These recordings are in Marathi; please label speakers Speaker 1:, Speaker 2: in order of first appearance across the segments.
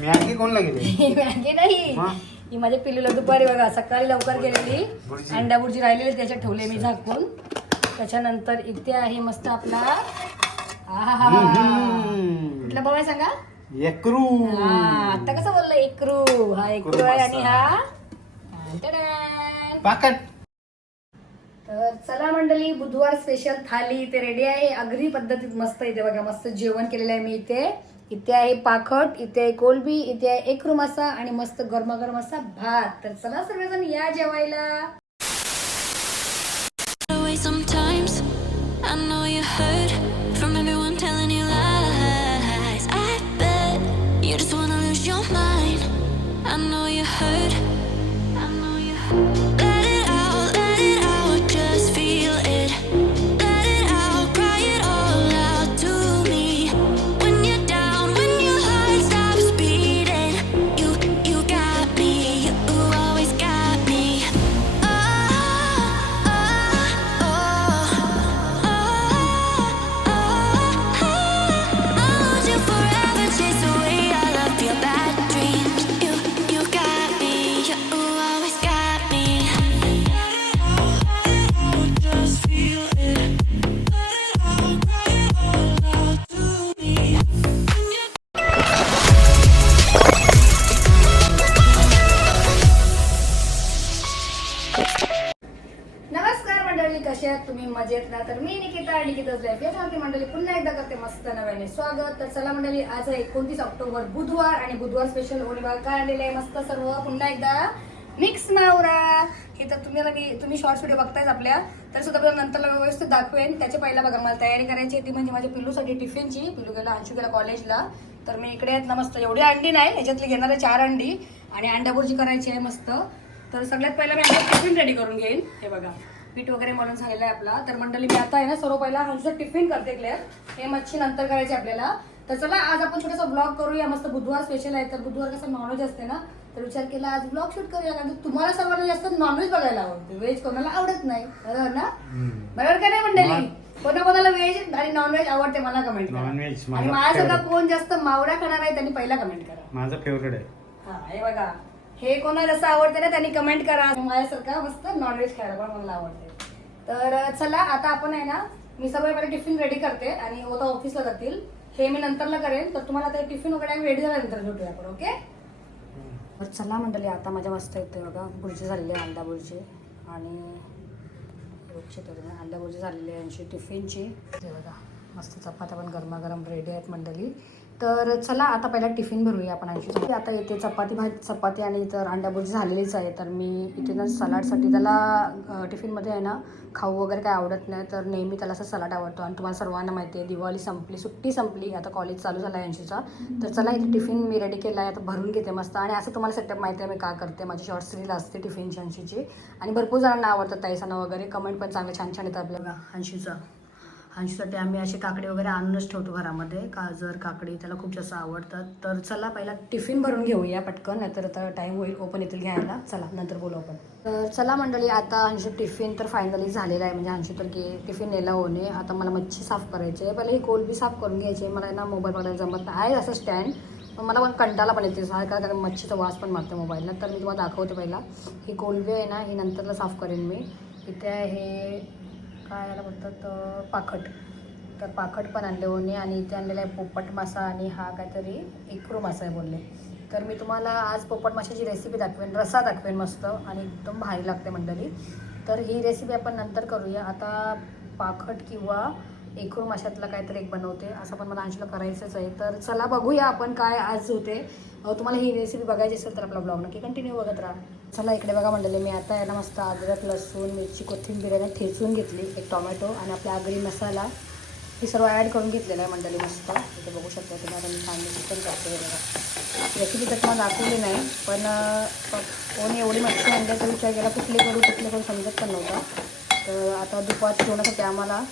Speaker 1: मॅगी कोणला गेली?
Speaker 2: मॅगी नाही.
Speaker 1: मग?
Speaker 2: ही माझ्या पिल्लूला दुपारी बघा सकाळी लवकर गेलेली.
Speaker 1: बुर्जी.
Speaker 2: अंडा बुर्जी राहिलेली त्याच्यात ठेवले मी झाकून. त्याच्यानंतर इथे आहे मस्त आपला. कुठला बाबा सांगा?
Speaker 1: एकरू.
Speaker 2: हा आता कसं बोललं? एकरू. हा एकरू आहे आणि. हा. टडान.
Speaker 1: पाकट.
Speaker 2: तर चला मंडळी बुधवार स्पेशल थाली इथे रेडी आहे. अगदी पद्धतीत मस्त इथे बघा मस्त जेवण केलेलं आहे मी इथे. इथे आहे पाखट इथे आहे कोलबी इथे आहे एकरू असा आणि मस्त गरमागरम असा भात. तर चला सर्वजण या जेवायला. मस्त स्वागत. तर चला मंडळी आज आहे एकोणतीस ऑक्टोबर बुधवार आणि बुधवार स्पेशल होळीबाग काय आलेले आहे? मस्त सर्व. पुन्हा एकदा मिक्स मावरा हे तर तुम्हाला मी तुम्ही शॉर्ट्स व्हिडिओ बघतायच आपल्या. तर सुद्धा आपल्याला नंतर व्यवस्थित दाखवेन. त्याच्या पहिला बघा मला तयारी करायची होती म्हणजे माझ्या पिल्लूसाठी टिफिनची. पिल्लू गेला अंशू गेला कॉलेजला तर मी इकडे आहेत ना मस्त. एवढी अंडी नाही याच्यातली घेणार आहे चार अंडी. आणि अंडा भुर्जी करायची आहे मस्त. तर सगळ्यात पहिला मी अंडा टिफिन रेडी करून घेईन. हे बघा. पीठ वगैरे मळून झालेलं आहे आपला. तर मंडळी मी आता आहे ना सर्व पहिला ह्यांचं टिफिन करते क्लिअर हे मच्छी नंतर करायची आपल्याला. तर चला आज आपण छोटासा ब्लॉग करूया. मस्त बुधवार स्पेशल आहे. तर बुधवार कसं नॉनव्हेज असते ना तर विचार केला आज ब्लॉग शूट करूया. कारण तुम्हाला सर्वांना जास्त नॉनव्हेज बघायला आवडते. व्हेज कोणाला आवडत नाही. बरोबर ना? बरोबर का नाही मंडळी? कोणा कोणाला व्हेज आणि नॉनव्हेज आवडते मला कमेंट करा. आणि
Speaker 1: favorite.
Speaker 2: कोण जास्त मावरा खाणार आहे त्यांनी पहिला कमेंट करा.
Speaker 1: माझं फेवरेट आहे.
Speaker 2: हा हे बघा. हे कोणाला जसं आवडते ना त्यांनी कमेंट करा. माझ्यासारखा मस्त नॉनव्हेज खायला पण मला आवडते. तर चला आता आपण आहे ना मी सगळे पहिले टिफिन रेडी करते आणि होता ऑफिसला जातील. हे मी नंतरला करेन. तर तुम्हाला ते टिफिन वगैरे रेडी झाल्यानंतर भेटूया आपण ओके तर चला मंडळी आता माझ्या मस्त येते बघा बुर्जी झालेली आहे अंडा बुर्जी. आणि रोजची तरी अंडा बुर्जी झालेली आहे यांची टिफिनची बघा मस्त चपात्या पण गरमागरम रेडी आहेत मंडळी. तर चला आता पहिला टिफिन भरूया आपण आणखी आता येते चपाती भाजी चपाती आणि तर अंडा झालेलीच आहे. तर मी इथे ना सलाडसाठी त्याला टिफिनमध्ये आहे ना खाऊ वगैरे काय आवडत नाही. तर नेहमी त्याला असं सलाड आवडतो. आणि तुम्हाला सर्वांना माहिती आहे दिवाळी संपली सुट्टी संपली. आता कॉलेज चालू झाला आहे यांचीचा. तर चला इथे टिफिन मी रेडी केला आहे आता भरून घेते मस्त. आणि असं तुम्हाला सेटअप माहिती आहे मी का करते. माझी शॉर्ट्स रील असते टिफिनची अंशीची आणि भरपूर जणांना आवडतात ताईसांना वगैरे. कमेंट पण चांगलं छान छान येतात आपल्याला अंशीचा अंशीसाठी आम्ही असे काकडे वगैरे आणूनच ठेवतो घरामध्ये. गाजर काकडी त्याला खूप जास्त आवडतात तर चला पहिला टिफिन भरून घेऊया पटकन नाहीतर आता टाईम होईल ओपन येतील घ्यायला. चला नंतर बोलू आपण. तर चला मंडळी आता अंशू टिफिन तर फायनली झालेला आहे. म्हणजे अंशू तर गे टिफिन नेला होणे आता मला मच्छी साफ करायची आहे. पहिले ही कोलबी साफ करून घ्यायची आहे. मला ना मोबाईल बघायला जमत आहे असं स्टँड पण मला पण कंटाळा पण येते सारखा कारण मच्छीचा वास पण मारतो मोबाईलला तर मी तुम्हाला दाखवते पहिला. ही कोलबी आहे ना ही नंतरला साफ करेन मी. इथे आहे काय याला बोलतात पाखट. तर पाखट पण आणले ओने आणि इथे आणलेला आहे पोपट मासा आणि हा काहीतरी इक्रू मासा आहे बोलले. तर मी तुम्हाला आज पोपट माशाची रेसिपी दाखवेन रसा दाखवेन मस्त आणि एकदम भारी लागते मंडळी. तर ही रेसिपी आपण नंतर करूया. आता पाखट किंवा एकूण माशातला काहीतरी एक बनवते. असं पण मला अंशला करायचंच आहे. तर चला बघूया आपण काय आज होते. तुम्हाला ही रेसिपी बघायची असेल तर आपला ब्लॉग नक्की कंटिन्यू बघत राहा. चला इकडे बघा मंडळी मी आता याला मस्त अद्रक लसूण मिरची कोथिंबीर याला ठेचून घेतली एक टोमॅटो आणि आपला आगरी मसाला हे सर्व ॲड करून घेतलेलं आहे मंडळी मस्त. इथे बघू शकता तुम्ही आता मी कांदे चिकन करते बघा. रेसिपी तर तुम्हाला दाखवली नाही पण कोण कोणी एवढी मच्छी आणली तर विचार केला कुठली करू कुठले करू समजत पण नव्हता. तर आता दुपारच्या ठेवण्यासाठी आम्हाला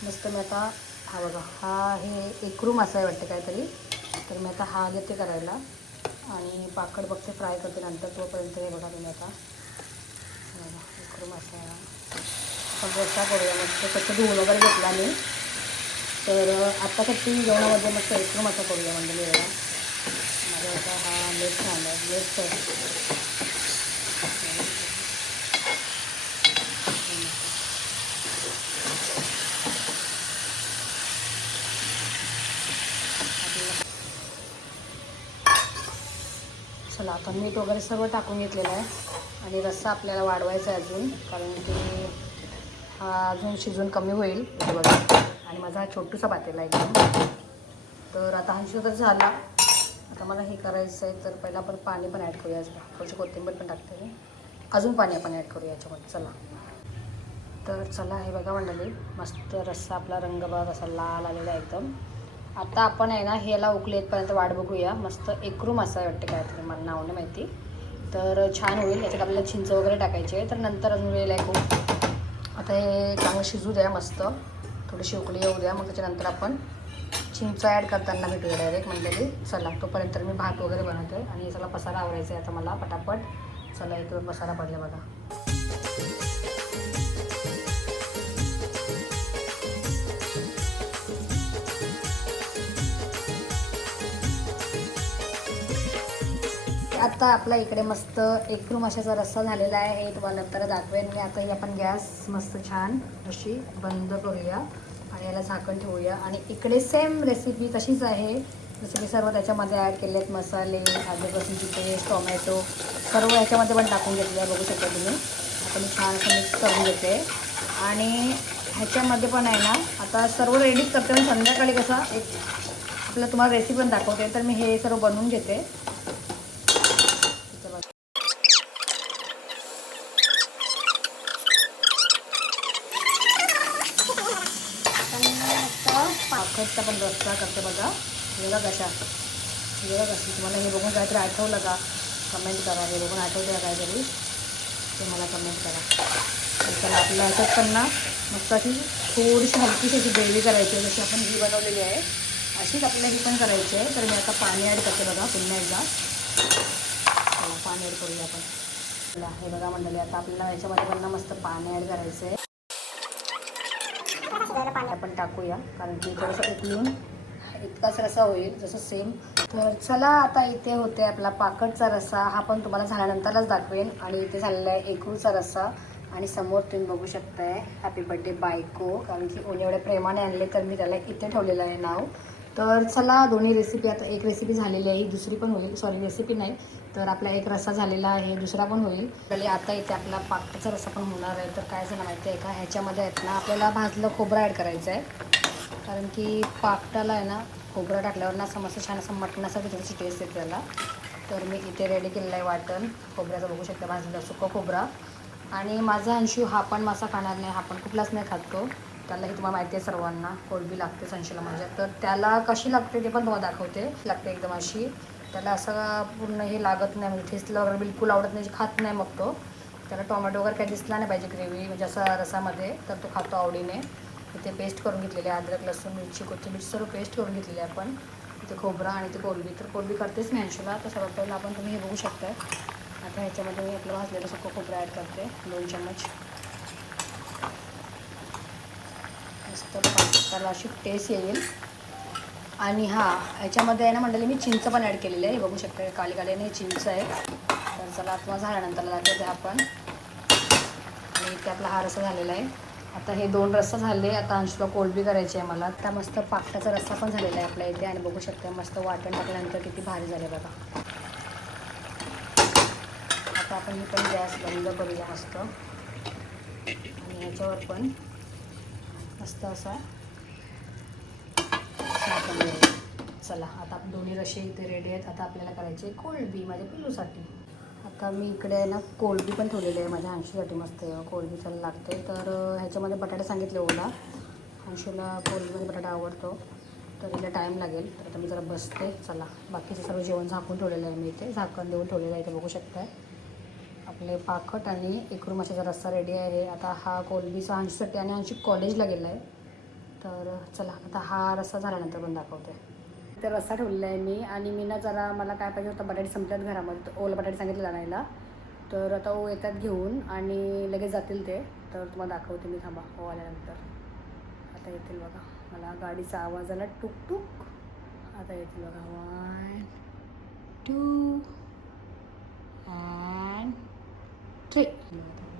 Speaker 2: मस्त मी आता हा बघा हा हे एकरू असं आहे वाटतं काहीतरी. तर मी आता हा घेते करायला. आणि पाकड बघते फ्राय करते नंतर तोपर्यंत हे बघा तुम्ही आता. एक रूम एकरू आहे. आपण करूया मस्त कसं धुवून वगैरे घेतला मी. तर आत्तासाठी जेवणामध्ये मस्त एकरू असा करूया म्हणजे बघा. जो आता हा लेफ्ट हँड आहे लेफ्ट साईड आता मीठ वगैरे सर्व टाकून घेतलेलं आहे. आणि रस्सा आपल्याला वाढवायचा आहे अजून कारण की हा अजून शिजून कमी होईल. बघा. आणि माझा हा छोटूसा पातेला आहे एकदम तर आता हा शिजत झाला. आता मला हे करायचं आहे तर पहिला आपण पाणी पण ॲड करूया. थोडीशी कोथिंबीर पण टाकते अजून पाणी आपण ॲड करूया याच्यामध्ये. चला. तर चला हे बघा मंडळी. मस्त रस्सा आपला रंग बघा असा लाल आलेला आहे एकदम. आता आपण आहे ना ह्याला उकलेतपर्यंत वाट बघूया. मस्त एकरूम असा वाटते तरी मला नाव नाही माहिती. तर छान होईल याच्यात आपल्याला चिंच वगैरे टाकायचे तर नंतर अजून वेळ ऐकू आता हे चांगलं शिजू द्या मस्त. थोडीशी उकळी येऊ द्या. मग त्याच्यानंतर आपण चिंच ॲड करताना भेटूया डायरेक्ट मंडळी चला तोपर्यंत मी भात वगैरे बनवते आणि हे पसारा आवरायचा आहे आता मला पटापट. चला एक पसारा पडला बघा. आता आपला इकडे मस्त एक माशाचा रस्सा झालेला आहे. हे तुम्हाला नंतर दाखवेन. मी आता ही आपण गॅस मस्त छान अशी बंद करूया आणि याला झाकण ठेवूया. आणि इकडे सेम रेसिपी तशीच आहे. जसं की सर्व त्याच्यामध्ये ॲड केले आहेत मसाले आलू लसूणची पेस्ट टोमॅटो सर्व याच्यामध्ये पण टाकून घेतले आहे. बघू शकता तुम्ही. आता मी छान असं मिक्स करून घेते. आणि ह्याच्यामध्ये पण आहे ना आता सर्व रेडीच करते. पण संध्याकाळी कसा एक आपलं तुम्हाला रेसिपी पण दाखवते. तर मी हे सर्व बनवून घेते इथं बघा. आपण आता पाखटचा पण रस्ता करते बघा हे बघा कशा? हे बघा कशी? तुम्हाला हे बघून काहीतरी आठवलं का? कमेंट करा. हे बघून आठवते का काहीतरी? ते मला कमेंट करा. तर आपल्या ह्याच्यात पण ना मस्त थोडीशी हलकीशी अशी ग्रेव्ही करायची आहे. जशी आपण ही बनवलेली आहे अशीच आपल्याला ही पण करायची आहे. तर मी आता पाणी ॲड करते बघा पुन्हा एकदा. पाणी ॲड करूया आपण. हे बघा मंडळी आता आपल्याला याच्यामध्ये पण ना मस्त पाणी ॲड करायचं आहे आपण टाकूया कारण की थोडंसं उकलून इतकाच रसा होईल जसं सेम तर चला आता इथे होते आपला पाकटचा रस्सा. हा पण तुम्हाला झाल्यानंतरच दाखवेन. आणि इथे झालेला आहे एकूचा रस्सा. आणि समोर तुम्ही बघू शकताय हॅपी बर्थडे बायको. कारण की कोणी एवढ्या प्रेमाने आणले तर मी त्याला इथे ठेवलेलं आहे नाव. तर चला दोन्ही रेसिपी आता एक रेसिपी झालेली आहे ही दुसरी पण होईल. सॉरी रेसिपी नाही. तर आपला एक रस्सा झालेला आहे दुसरा पण होईल. तरी आता इथे आपला पाकटाचा रस्सा पण होणार आहे. तर काय झालं माहिती आहे का? ह्याच्यामध्ये आहेत ना आपल्याला भाजलं खोबरं ॲड करायचं आहे कारण की पाकटाला आहे ना खोबरं टाकल्यावर ना असं मस्त छान असं मटणासाठी थोडीशी टेस्ट येते त्याला. तर मी इथे रेडी केलेलं आहे वाटण. खोबऱ्याचं बघू शकता भाजलेलं सुकं खोबरा. आणि माझा अंशू हा पण मासा खाणार नाही हा पण कुठलाच नाही खातो त्याला हे तुम्हाला माहिती आहे सर्वांना कोळबी लागते संशीला माझ्या. तर त्याला कशी लागते ते पण तुम्हाला दाखवते. लागते एकदम अशी. त्याला असं पूर्ण हे लागत नाही म्हणजे ठेसलं वगैरे बिलकुल आवडत नाही खात नाही मग तो. त्याला टोमॅटो वगैरे काही दिसला नाही पाहिजे ग्रेव्ही म्हणजे असं रसामध्ये तर तो खातो आवडीने. इथे पेस्ट करून घेतलेली आहे अद्रक लसूण मिरची कोथिंबीर सर्व पेस्ट करून घेतलेली आहे आपण. इथे खोबरा आणि ते कोलबी तर कोलबी करतेच मी अंशूला. तर सर्वात पहिलं आपण तुम्ही हे बघू शकताय. आता ह्याच्यामध्ये मी आपलं भाजलेलं सुकं खोबरं ॲड करते दोन चम्मच. मस्त त्याला अशी टेस्ट येईल. आणि हां ह्याच्यामध्ये आहे ना मंडळी मी चिंच पण ॲड केलेली आहे. हे बघू शकता काली कालीने चिंच आहे. तर चला आत्मा झाल्यानंतर दाखवते आपण. आणि इथे आपला हार असा झालेला आहे. आता हे दोन रस्सा झाले आता अंशुला कोलबी करायची आहे मला. आता मस्त पाकटाचा रस्सा पण झालेला आहे आपल्या इथे आणि बघू शकता मस्त वाटण टाकल्यानंतर किती भारी झाले बघा. आता आपण हे पण गॅस बंद करूया मस्त. आणि ह्याच्यावर पण मस्त असा चला आता दोन्ही रसे इथे रेडी आहेत. आता आपल्याला करायचे कोलबी माझ्या पिलूसाठी आता मी इकडे आहे ना कोलबी पण ठेवलेली आहे माझ्या ऐंशीसाठी मस्त आहे. कोलबी त्याला लागते तर ह्याच्यामध्ये बटाटे सांगितले ओला. ऐंशीला कोलबीमध्ये बटाटा आवडतो. तर हिला टाईम लागेल. तर आता मी जरा बसते. चला. बाकीचं सर्व जेवण झाकून ठेवलेलं आहे मी इथे. झाकण देऊन ठेवलेलं आहे इथे बघू शकताय. आपले पाखट आणि एकरू माशाचा रस्सा रेडी आहे. आता हा कोलबीचा ऐंशीसाठी आणि ऐंशी कॉलेजला गेला आहे तर चला. आता हा रस्सा झाल्यानंतर पण दाखवते. तर रस्सा ठेवलेला आहे मी. आणि मी ना जरा मला काय पाहिजे होतं बटाटे संपल्यात घरामध्ये. तर ओला बटाटे सांगितले आणायला. तर आता ओ येतात घेऊन आणि लगेच जातील ते. तर तुम्हाला दाखवते मी थांबा. ओ आल्यानंतर. आता येतील बघा. मला गाडीचा आवाज आला. टुक टुक. आता येतील बघा. One two and three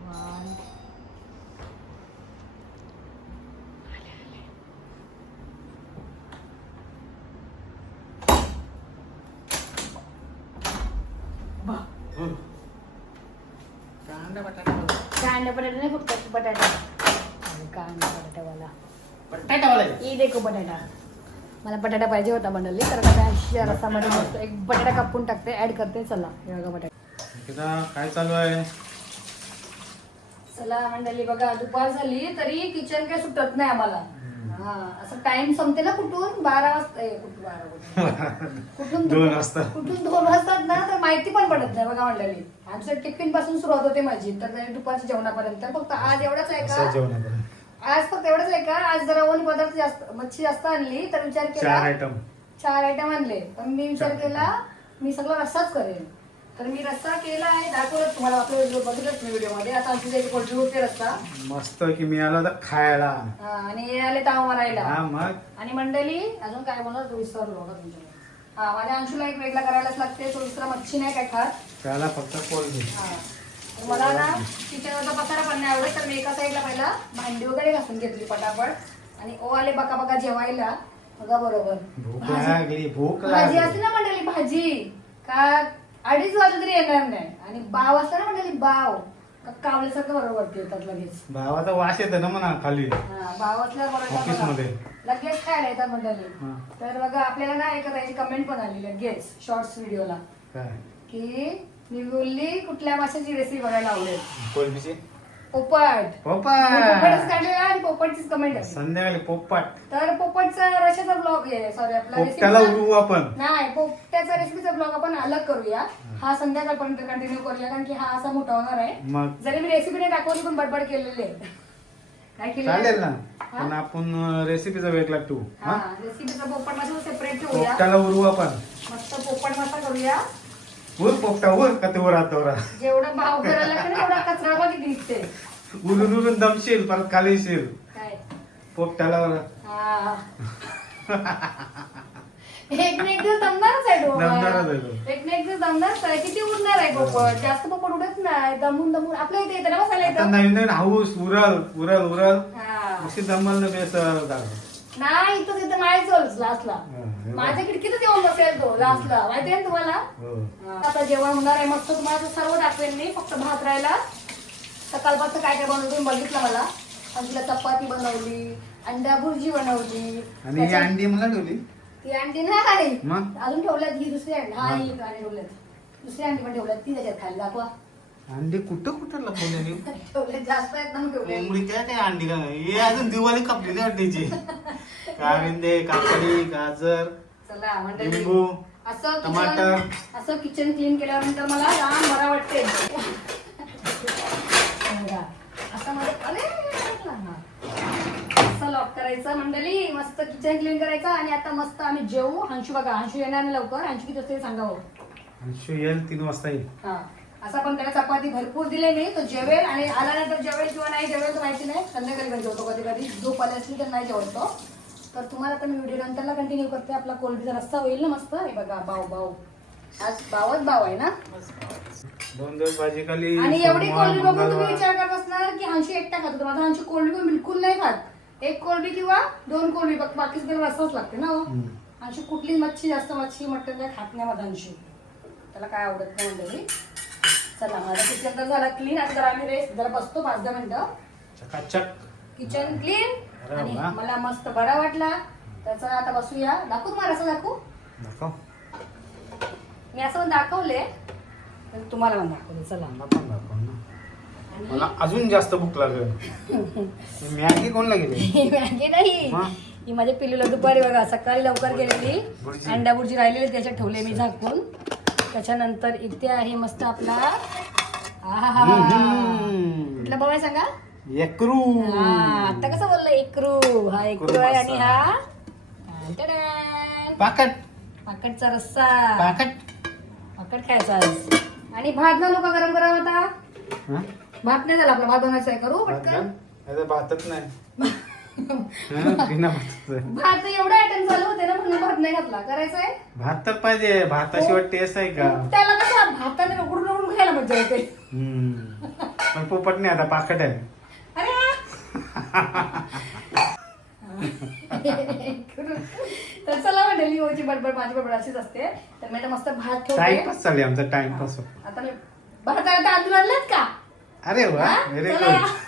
Speaker 2: one
Speaker 1: कांदा बटाटा
Speaker 2: नाही फक्त बटाटा. आणि कांदा बटाटावाला
Speaker 1: बटाटा वाला
Speaker 2: ई देखो बटाटा. मला बटाटा पाहिजे होता मंडळी तर आता त्या रसामध्ये मस्त एक बटाटा कापून टाकते ऍड करते चला. हे बघा बटाटा.
Speaker 1: निकिता काय चालू आहे?
Speaker 2: चला मंडळी बघा दुपार झाली तरी किचन काय सुटत नाही आम्हाला. हा असं टाइम संपते ना कुठून बारा वाजता ए, कुठून बारा वाजता. कुठून
Speaker 1: दोन वाजता.
Speaker 2: कुठून दोन वाजतात ना तर माहिती पण पडत नाही बघा मंडळी आमच्या टिफिनपासून सुरुवात होते माझी तर दुपारच्या जेवणापर्यंत फक्त आज एवढंच आहे
Speaker 1: असं
Speaker 2: का
Speaker 1: जेवण.
Speaker 2: आज फक्त एवढंच आहे का आज जरा ओन पदार्थ जास्त मच्छी जास्त आणली तर विचार केला
Speaker 1: चार आयटम
Speaker 2: चार आयटम आणले पण मी विचार
Speaker 1: चार.
Speaker 2: केला मी सगळं रस्साच करेन तर मी रस्सा केला आहे दाखवलं तुम्हाला व्हिडिओ बघितलंच मी व्हिडिओमध्ये आता आमची कोल्ड्रिंक होते रस्सा
Speaker 1: मस्त की मिळाला तर खायला.
Speaker 2: हा, आणि हे आले ताव मारायला
Speaker 1: हा मग?
Speaker 2: आणि मंडळी अजून काय बोलणार तो विसरलो बघा तुमच्याकडे. हा माझ्या अंशूला एक वेगळा करायलाच लागते तो दुसरा मच्छी नाही काय खात.
Speaker 1: त्याला फक्त
Speaker 2: हा. तर मला ना किचनचा पसारा पण नाही आवडत तर मी एका साईडला पहिला भांडी वगैरे घासून घेतली पटापट. आणि ओ आले बका बका जेवायला. बघा बरोबर.
Speaker 1: भूक
Speaker 2: भाजी-
Speaker 1: लागली भूक
Speaker 2: भाजी
Speaker 1: लागली.
Speaker 2: असते ना मंडळी भाजी. का अडीच वाजले तरी येणार नाही. आणि बाव असतं ना मंडळी बाव का कावल्यासारखं बरोबर येतात लगेच.
Speaker 1: भावाचा वास येतो ना म्हणा खाली.
Speaker 2: हा, बाव असल्यावर बरोबर. लगेच खायला येतात
Speaker 1: हा.
Speaker 2: तर बघा आपल्याला ना एका त्याची कमेंट पण आली लगेच शॉर्ट्स व्हिडिओला
Speaker 1: काय?
Speaker 2: की मी बोलली कुठल्या माशाची रेसिपी बघायला आवडेल
Speaker 1: कोलबीची?
Speaker 2: पोपट. पोपटच काढलेला आणि पोपटचीच कमेंट आली
Speaker 1: संध्याकाळी पोपट.
Speaker 2: तर पोपटचा रशाचा ब्लॉग आहे सॉरी आपला
Speaker 1: पोपट्याला उडवू आपण.
Speaker 2: नाही पोपट्याचा रेसिपीचा ब्लॉग आपण अलग करूया. हा. संध्याकाळपर्यंत कंटिन्यू करूया कारण की हा असा मोठा होणार आहे.
Speaker 1: मग?
Speaker 2: जरी मी रेसिपी नाही दाखवली पण बडबड केलेली आहे. काय
Speaker 1: ना? पण आपण रेसिपीचा टू
Speaker 2: हा रेसिपीचा पोपट मसाला सेपरेट ठेवूया.
Speaker 1: पोपटाला उडवू आपण.
Speaker 2: मस्त पोपट मसाला करूया.
Speaker 1: उर पोपटा उर का ते
Speaker 2: जेवढा भाव करायला लागतं ना तेवढा कचरा निघते
Speaker 1: उरून उरून दमशील परत खाली येशील.
Speaker 2: काय?
Speaker 1: पोपटाला
Speaker 2: हा. एक ना एक दिवस दमणारच आहे डोळा.
Speaker 1: दमणारच आहे तो.
Speaker 2: एक ना एक दिवस दमणारच आहे. किती उडणार आहे पोपट? जास्त पोपट उडत नाही. दमून दमून आपल्या इथे येतं ना बसायला
Speaker 1: आता
Speaker 2: येतं
Speaker 1: नवीन नवीन हाऊस उरल उरल उरल.
Speaker 2: हा.
Speaker 1: अशी दमल न बेसर
Speaker 2: नाही इथं तिथं नाहीच लास्टला
Speaker 1: हे बघ.
Speaker 2: माझ्या खिडकीतच येऊन बसेल तो लास्टला माहिती आहे ना तुम्हाला?
Speaker 1: हो.
Speaker 2: हा. आता जेवण होणार आहे मस्त तुम्हाला ते सर्व दाखवेन मी फक्त भात राहिला. सकाळपासून काय काय बनवलं तुम्ही बघितलं मला. आणि तिला चपाती बनवली अंडा भुर्जी बनवली.
Speaker 1: आणि ही
Speaker 2: त्याच्यात-
Speaker 1: अंडी मला ठेवली?
Speaker 2: ती अंडी नाही.
Speaker 1: मग?
Speaker 2: अजून ठेवल्यात ही दुसरी अंडी. हा ही. अंडी ठेवल्यात. दुसरी अंडी पण ठेवल्यात ती त्याच्यात खायला दाखवा.
Speaker 1: अंडी कुठं कुठं लपवलेली
Speaker 2: ठेवल्यात जास्त आहेत ना ठेवले.
Speaker 1: कोंबडी काय काय अंडी का? हे अजून दिवाळी कापली नाही अंडीची कांदे काकडी गाजर
Speaker 2: चला मंडळी
Speaker 1: लिंबू
Speaker 2: असं
Speaker 1: टमाटर.
Speaker 2: किचन असं किचन क्लीन केल्यानंतर मला राम बरा वाटते. बघा. असं मध्ये अरे हा. असं लॉक करायचं मंडळी मस्त किचन क्लीन करायचं आणि आता मस्त आम्ही जेवू हंशू बघा हंशू येणार नाही लवकर. हंशू किती असते सांगावं
Speaker 1: अंशू येईल तीन वाजता येईल.
Speaker 2: हा. असं पण त्याला चपाती भरपूर दिले मी. तो जेवेल आणि आल्यानंतर जेवेल किंवा नाही जेवेल तर माहिती नाही. संध्याकाळी पण जेवतो कधी कधी. झोप आली असली तर नाही जेवतो तर तुम्हाला आता मी व्हिडिओ नंतरला कंटिन्यू करते. आपला कोल्ड्रीचा रस्ता होईल ना मस्त. हे बघा बाव बाव आज बावच बाव आहे ना?
Speaker 1: दोन दिवस भाजी खाली
Speaker 2: आणि एवढी कोल्ड्री बघून तुम्ही. विचार करत असणार की हंशी एकटा खातो. माझा हंशी कोल्ड्री पण बिलकुल नाही खात. एक कोल्ड्री किंवा दोन कोल्ड्री बघ बाकी त्याला रस्ताच लागते ना हो. कुठली मच्छी जास्त मच्छी मटण काय खात नाही माझा त्याला काय आवडत नाही म्हणजे चला माझा किचन तर झाला क्लीन आता जरा आम्ही रेस्ट जरा बसतो पाच दहा मिनिटं.
Speaker 1: चकाचक.
Speaker 2: किचन क्लीन
Speaker 1: अरे
Speaker 2: आणि
Speaker 1: वा.
Speaker 2: मला मस्त बरा वाटला. तर चला आता बसूया. दाखवू तुम्हाला असं दाखवू? मी असं पण दाखवले. तर तुम्हाला पण दाखवले चला.
Speaker 1: मला पण दाखव ना. मला अजून जास्त भूक लागेल. मॅगी कोणला गेली
Speaker 2: ही मॅगी नाही.
Speaker 1: हा?
Speaker 2: ही माझ्या पिल्लूला दुपारी बघा सकाळी लवकर गेलेली
Speaker 1: बुर्जी.
Speaker 2: अंडा बुर्जी राहिलेली त्याच्यात ठेवले मी झाकून. त्याच्यानंतर इथे आहे मस्त आपला. कुठला बाबा सांगा?
Speaker 1: एकरू.
Speaker 2: हा, आता कसं बोललं एकरू? हा एकरू आहे आणि. हा.
Speaker 1: पाकट.
Speaker 2: पाकटचा रस्सा.
Speaker 1: पाकट.
Speaker 2: पाकट खायचा आज. आणि भात ना लोक गरम गरम होता? भात नाही झाला आपला भात बनवायचा आहे. करू पटकन.
Speaker 1: भातच नाही. बिना भाताचं.
Speaker 2: भात एवढे आयटम चालू होते ना म्हणून भात नाही घातला. करायचं आहे
Speaker 1: भात तर पाहिजे भाताशिवाय टेस्ट आहे का?
Speaker 2: त्याला कसं भाताने उकडून उकडून खायला मजा येते.
Speaker 1: हम्म. पण पोपट नाही आता पाकट आहे
Speaker 2: अरे तर चला मंडळी होची बडबड माझी बडबड अशीच असते. तर मी आता मस्त भात ठेवते.
Speaker 1: टाइमपास चालू आहे आमचा टाइमपास
Speaker 2: आता मी भाताला तांदूळ आणलात का?
Speaker 1: अरे वा
Speaker 2: हा?
Speaker 1: व्हेरी
Speaker 2: चला.
Speaker 1: गुड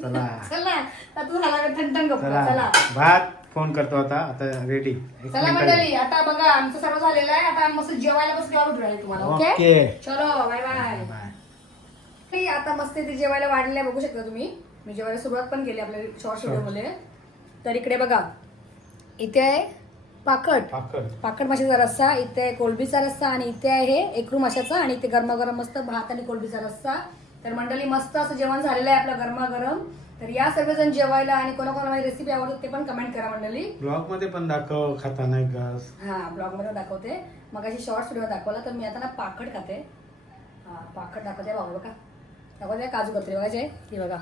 Speaker 1: चला.
Speaker 2: चला. आता झाला का ठणठण गप्पा
Speaker 1: चला.
Speaker 2: चला.
Speaker 1: भात फोन करतो आता. आता रेडी
Speaker 2: चला मंडळी आता बघा आमचं सर्व झालेलं आहे. आता मस्त जेवायला ऑर्डर राहील तुम्हाला ओके?
Speaker 1: ओके.
Speaker 2: चलो बाय बाय आता मस्त ते जेवायला वाढलेलं आहे. बघू शकता तुम्ही. मी जेवायला सुरुवात पण केली आपल्या शॉर्ट व्हिडिओमध्ये तर इकडे बघा. इथे आहे पाकट
Speaker 1: पाकट
Speaker 2: पाकट माशाचा रस्सा इथे आहे कोलबीचा रस्सा आणि इथे आहे एकरू माशाचा आणि इथे गरमागरम मस्त भात आणि कोलबीचा रस्सा. तर मंडळी मस्त असं जेवण झालेलं आहे आपलं गरमागरम. तर या सर्वजण जेवायला आणि कोणाकोणाला माझी रेसिपी आवडत ते पण कमेंट करा मंडळी.
Speaker 1: ब्लॉगमध्ये पण दाखव खाताना घास
Speaker 2: हा ब्लॉगमध्ये दाखवते. मग अशी शॉर्ट्स व्हिडिओ दाखवला तर मी आता ना पाकट खाते. हा पाकट दाखवते बाबा बघा. दाखवते काजू कतरी बघायचे ही बघा.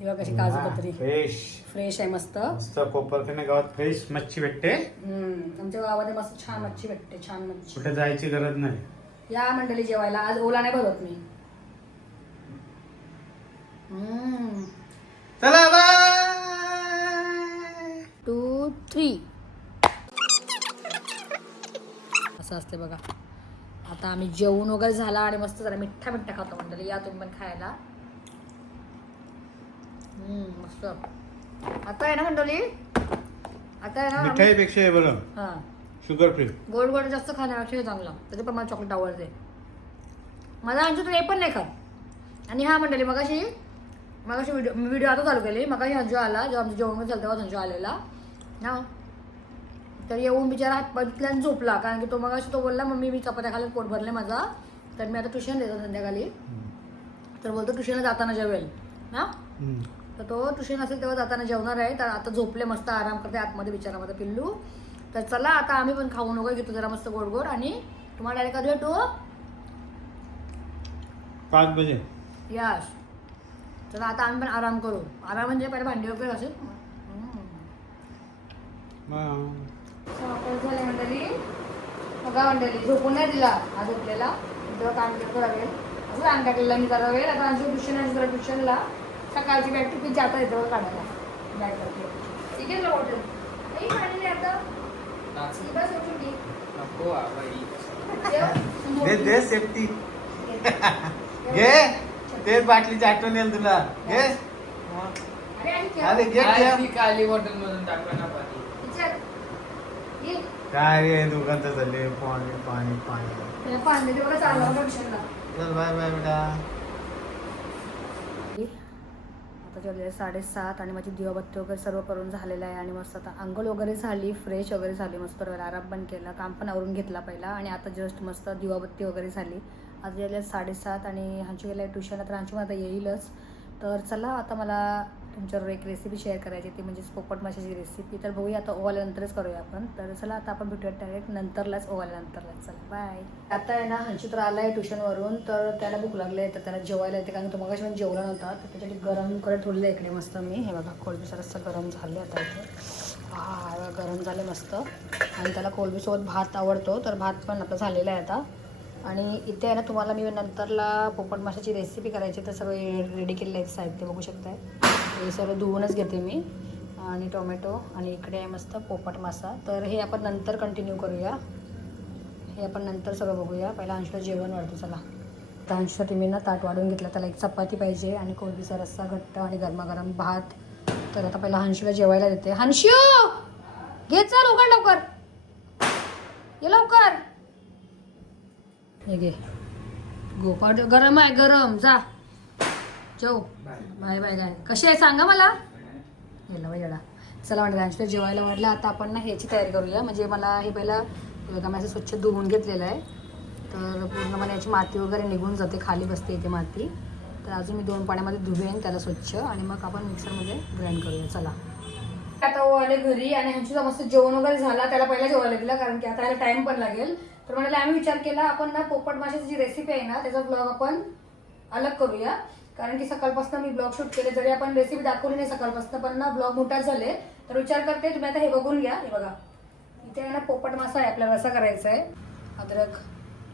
Speaker 2: ही बघा कशी काजू कतरी.
Speaker 1: फ्रेश
Speaker 2: फ्रेश आहे मस्त.
Speaker 1: मस्त कोपरखंड गावात फ्रेश मच्छी भेटते.
Speaker 2: हम्म आमच्या गावामध्ये मस्त छान मच्छी भेटते छान मच्छी.
Speaker 1: कुठे जायची गरज नाही.
Speaker 2: या मंडळी जेवायला. आज ओला नाही भरत मी.
Speaker 1: चला बाय
Speaker 2: टू थ्री असं असते बघा. आता आम्ही जेवण वगैरे झाला आणि मस्त जरा मिठ्ठा मिठ्ठा खातो मंडळी या तुम्ही पण खायला. मस्त. आता आहे ना मंडळी आता आहे ना आम्ही-
Speaker 1: मिठाईपेक्षा हे बरं.
Speaker 2: हा.
Speaker 1: शुगर फ्री
Speaker 2: गोड गोड जास्त खाण्यापेक्षा चांगलं. त्याचे पण मला चॉकलेट आवडते. माझा अंशू तर हे पण नाही खात. आणि हा मंडळी मगाशी मगाशी व्हिडिओ मी व्हिडिओ आता चालू केली. मगाशी अंजू आला जेव्हा आमचं जेवण झालं तेव्हा अंजू आलेला. ना? तर येऊन बिचारा हात पाय झोपला कारण की तो मगाशी तो बोलला मम्मी मी चपात्या खाली पोट भरले माझा. तर मी आता ट्युशन देतो संध्याकाळी. तर बोलतो ट्युशनला जाताना जेवेल. ना? तर तो ट्युशन असेल तेव्हा जाताना जेवणार आहे. तर आता झोपले मस्त आराम करते आतमध्ये बिचारा माझा पिल्लू. तर चला आता आम्ही पण खाऊन वगैरे घेतो जरा मस्त गोड गोड आणि तुम्हाला डायरेक्ट भेटू
Speaker 1: पाच बजे.
Speaker 2: यश. चला आता आम्ही पण आराम करू. आराम म्हणजे पहिले भांडी वगैरे असेल झाले मंडळी. बघा मंडळी झोपून नाही दिला आज झोपलेला तेव्हा काम करतो लागेल. असं अंग टाकलेला मी जरा वेळ. आता आमची ट्युशन आहे जरा ट्युशनला सकाळची बॅग टिफिन जाता येतो काढायला. बॅग करते ठीक आहे ना हॉटेल नाही काढलेली आता. ही. बस.
Speaker 1: दे दे सेफ्टी घे. तेच बाटलीची आठवण येईल तुला. घे.
Speaker 2: अरे
Speaker 1: घे घे
Speaker 3: काली बॉटल मधून टाकलं ना पाणी.
Speaker 1: काय रे दोघांचं चालले. पाणी पाणी पाणी.
Speaker 2: चालू
Speaker 1: बाय बाय बेटा.
Speaker 2: आता झाले साडेसात आणि माझी दिवाबत्ती वगैरे सर्व करून झालेलं आहे आणि मस्त आता अंघोळ वगैरे झाली फ्रेश वगैरे झाली मस्त आराम पण केला काम पण आवरून घेतला पहिला आणि आता जस्ट मस्त दिवाबत्ती वगैरे झाली. आज गेले साडेसात आणि हांची गेल्या ट्युशनला तर हांची आता येईलच. तर चला आता मला तुमच्यावर एक रेसिपी शेअर करायची ती म्हणजे पोपट माशाची रेसिपी तर बघूया आता ओवाल्यानंतरच करूया आपण. तर चला आता आपण भेटूया डायरेक्ट नंतरलाच ओवाल्यानंतरलाच चला बाय आता आहे ना हंशी तर आला आहे ट्युशनवरून तर त्याला भूक लागली आहे तर त्याला जेवायला येते. कारण तो मगाशी पण जेवला नव्हता. तर त्याच्यासाठी गरम करत ठेवलेलं आहे इकडे मस्त मी. हे बघा कोळबीचा रस्सा गरम झाले आता इथे. हा गरम झाले मस्त. आणि त्याला कोळबीसोबत भात आवडतो. तर भात पण आता झालेला आहे आता. आणि इथे आहे ना तुम्हाला मी नंतरला पोपट माशाची रेसिपी करायची तर सगळं रेडी केलेलं आहे साहित्य बघू शकताय. हे सर्व धुवूनच घेते मी. आणि टोमॅटो आणि इकडे आहे मस्त पोपट मासा. तर हे आपण नंतर कंटिन्यू करूया. हे आपण नंतर सगळं बघूया. पहिला अंशला जेवण वाढतो चला. तर अंशसाठी मी ना ताट वाढून घेतलं त्याला एक चपाती पाहिजे आणि कोळबीचा रस्सा घट्ट आणि गरमागरम भात. तर आता पहिला हंशीला जेवायला देते. हंशी घे चल उघड लवकर. ये लवकर. हे घे. गोपाळ गरम आहे गरम. जा. जेव. बाय. बाय काय कशी आहे? सांगा मला. गेला बाई येडा चला म्हणजे अंशला जेवायला वाढलं. आता आपण ना ह्याची तयारी करूया. म्हणजे मला हे पहिलं मी असं स्वच्छ धुवून घेतलेलं आहे. तर पूर्णपणे याची माती वगैरे निघून जाते खाली बसते इथे माती. तर अजून मी दोन पाण्यामध्ये धुवेन त्याला स्वच्छ. आणि मग आपण मिक्सरमध्ये ग्राइंड करूया. चला. आता वो आले घरी आणि ह्यांचं मस्त जेवण वगैरे झाला. त्याला पहिला जेवायला दिला कारण की आता टाइम पण लागेल. तर म्हणाले आम्ही विचार केला आपण ना पोपट माशाची जी रेसिपी आहे ना त्याचा ब्लॉग आपण अलग करूया. कारण की सकाळपासून मी ब्लॉग शूट केले जरी आपण रेसिपी दाखवली नाही सकाळपासून पण ना ब्लॉग मोठा झाले. तर विचार करते तुम्ही आता हे बघून घ्या. हे बघा. इथे आहे ना पोपट मासा आहे आपल्याला रसा करायचा आहे. अद्रक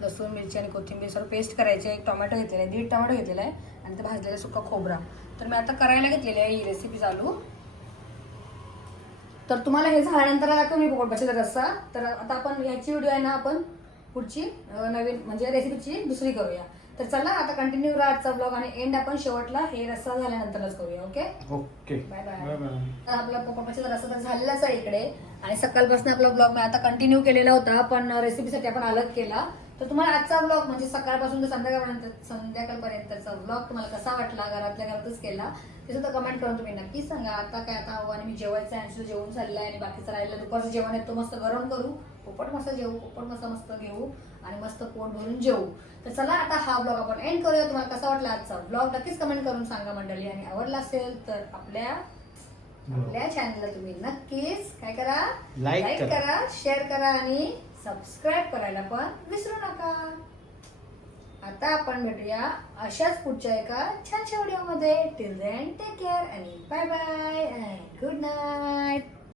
Speaker 2: लसूण मिरची आणि कोथिंबीर सर्व पेस्ट करायची. आहे एक टोमॅटो घेतलेला आहे दीड टोमॅटो घेतलेला आहे. आणि ते भाजलेला सुका खोबरा. तर मी आता करायला घेतलेली आहे ही रेसिपी चालू. तर तुम्हाला हे झाल्यानंतर दाखव मी पोपट माशाचा रस्सा? तर आता आपण ह्याची व्हिडिओ आहे ना आपण पुढची नवीन म्हणजे रेसिपीची दुसरी करूया. तर चला आता कंटिन्यू राहा आजचा ब्लॉग आणि एंड आपण शेवटला हे रस्सा झाल्यानंतरच करूया okay
Speaker 1: okay.
Speaker 2: Bye bye
Speaker 1: bye bye
Speaker 2: तर आपला पोपटमाशाचा रस्सा तर झालेलाच आहे इकडे. आणि सकाळपासून आपला ब्लॉग मी आता कंटिन्यू केलेला होता पण रेसिपीसाठी आपण अलग केला. तर तुम्हाला आजचा ब्लॉग म्हणजे सकाळपासून तर संध्याकाळपर्यंत संध्याकाळपर्यंतचा ब्लॉग तुम्हाला कसा वाटला घरातल्या घरातच केला ते सुद्धा कमेंट करून तुम्ही नक्कीच सांगा. आता काय आता हवं आणि मी जेवायचं आहे आणि जेवण झालेलं आहे आणि बाकीचं राहिलं दुपारचं जेवण आहे तो मस्त गरम करू. पोपट मस्त जेवू पोपट मस्त मस्त घेऊ आणि मस्त पोट भरून जेवू. तर चला आता हा ब्लॉग आपण एंड करूया. तुम्हाला कसा वाटला आजचा ब्लॉग? नक्कीच कमेंट करून सांगा मंडळी. आणि आवडला असेल तर आपल्या आपल्या चॅनलला तुम्ही नक्कीच काय करा?
Speaker 1: करा.
Speaker 2: करा शेअर करा आणि सबस्क्राईब करायला पण विसरू नका. आता आपण भेटूया अशाच पुढच्या एका छानशा व्हिडिओमध्ये टिल देन टेक केअर आणि बाय बाय गुड नाईट